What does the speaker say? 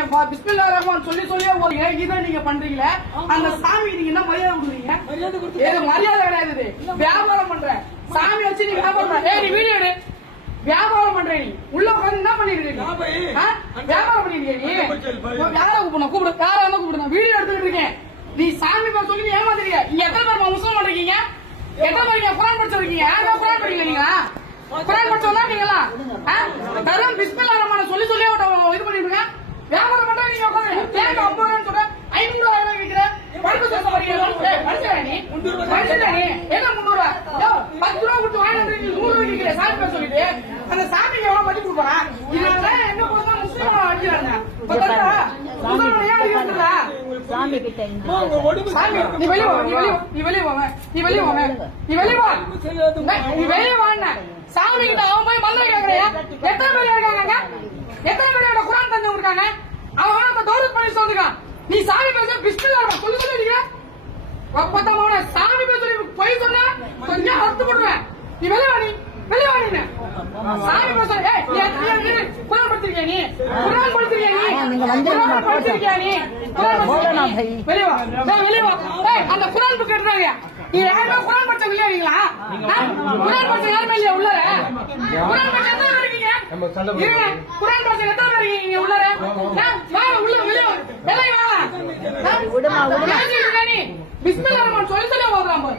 நீங்க பிஸ்மில்லாஹிர் ரஹ்மான் சொல்லி சொல்லியே போறீங்க. இதான் நீங்க பண்றீங்களே. அந்த சாமி நீங்க என்ன மரியாதை கொடுக்குறீங்க? மரியாதை கிடையாது. வியாபாரம் பண்ற சாமி வச்சு நீங்க வியாபாரம் பண்ற. நீ வீடியோ எடு. வியாபாரம் பண்ற நீ உள்ள உட்காந்து என்ன பண்ணிட்டு இருக்கீங்க? வியாபாரம் பண்ணிட்டு நீ யாரை கூப்பிடு யாரா இருந்தா கூப்பிடு. நான் வீடியோ எடுத்துட்டு இருக்கேன். நீ சாமி பேர் சொல்லி நீ ஏமாத்துறீங்க. இங்க எத்தனை பேர் முஸ்லிம் பண்றீங்க? எத்தனை பேர் குரான் படிச்சிருக்கீங்க? யாரா குரான் படிக்கல நீங்களா? குரான் படிச்சவங்க நீங்களா? தரும் பிஸ்மில்லாஹிர் ரஹ்மான் சொல்லி சொல்லி இது பண்ணிட்டு இருக்க. வியாபாரம் பண்ற நீங்க உட்காந்து கேட்க 50 ரூபான்னு சொல்ற 500 ரூபாய் விற்கிற படுக்க சொல்ல வரீங்க. மனுஷனா நீ என்ன 300 ரூபாய் 10 ரூபாய் கொடுத்து வாங்கிட்டு 100 ரூபாய் விற்கிற சாமி பேர் சொல்லிட்டு அந்த சாமிக்கு எவ்வளவு மதிப்பு கொடுப்பான்? இதனால என்ன கொடுத்தா முஸ்லிம் அடிக்கிறாங்க. சாமி கிட்ட நீ வெளியே வா. சாமி கிட்ட அவன் போய் மல்ல கேக்குறியா? எத்தனை பேர் இருக்காங்க? எத்தனை பேரோட குரான் தந்து இருக்காங்க? அவன் அந்த தௌலத் பண்ணி சொல்லிருக்கான். நீ சாமி பேச பிஸ்மில்லாஹ் சொல்லி சொல்லிருக்க. பத்தமான சாமி பேச போய் சொன்னா கொஞ்சம் அர்த்தம் போடுவேன். நீ வெளியே வாடி சாமி பேச குரான் படிச்சிருக்கியா நீ? குரான் படிச்சிருக்கியா நீ? குரான் படிச்சிருக்கியா நீ? வெளியே வா. அந்த குரான் புக் எடுறாங்க. நீ யாருமே குரான் படிச்சவங்க இல்லையா? குரான் படிச்ச யாருமே இல்லையா உள்ளர? குரான் படிச்ச எத்தனை பேர் இருக்கீங்க? குரான் படிச்ச எத்தனை பேர் இருக்கீங்க உள்ளர? வா உள்ள வெளியே வா. நீ பிஸ்மில்லாஹிர் ரஹ்மான் சொல்லி சொல்லி ஓதுறான் பாரு.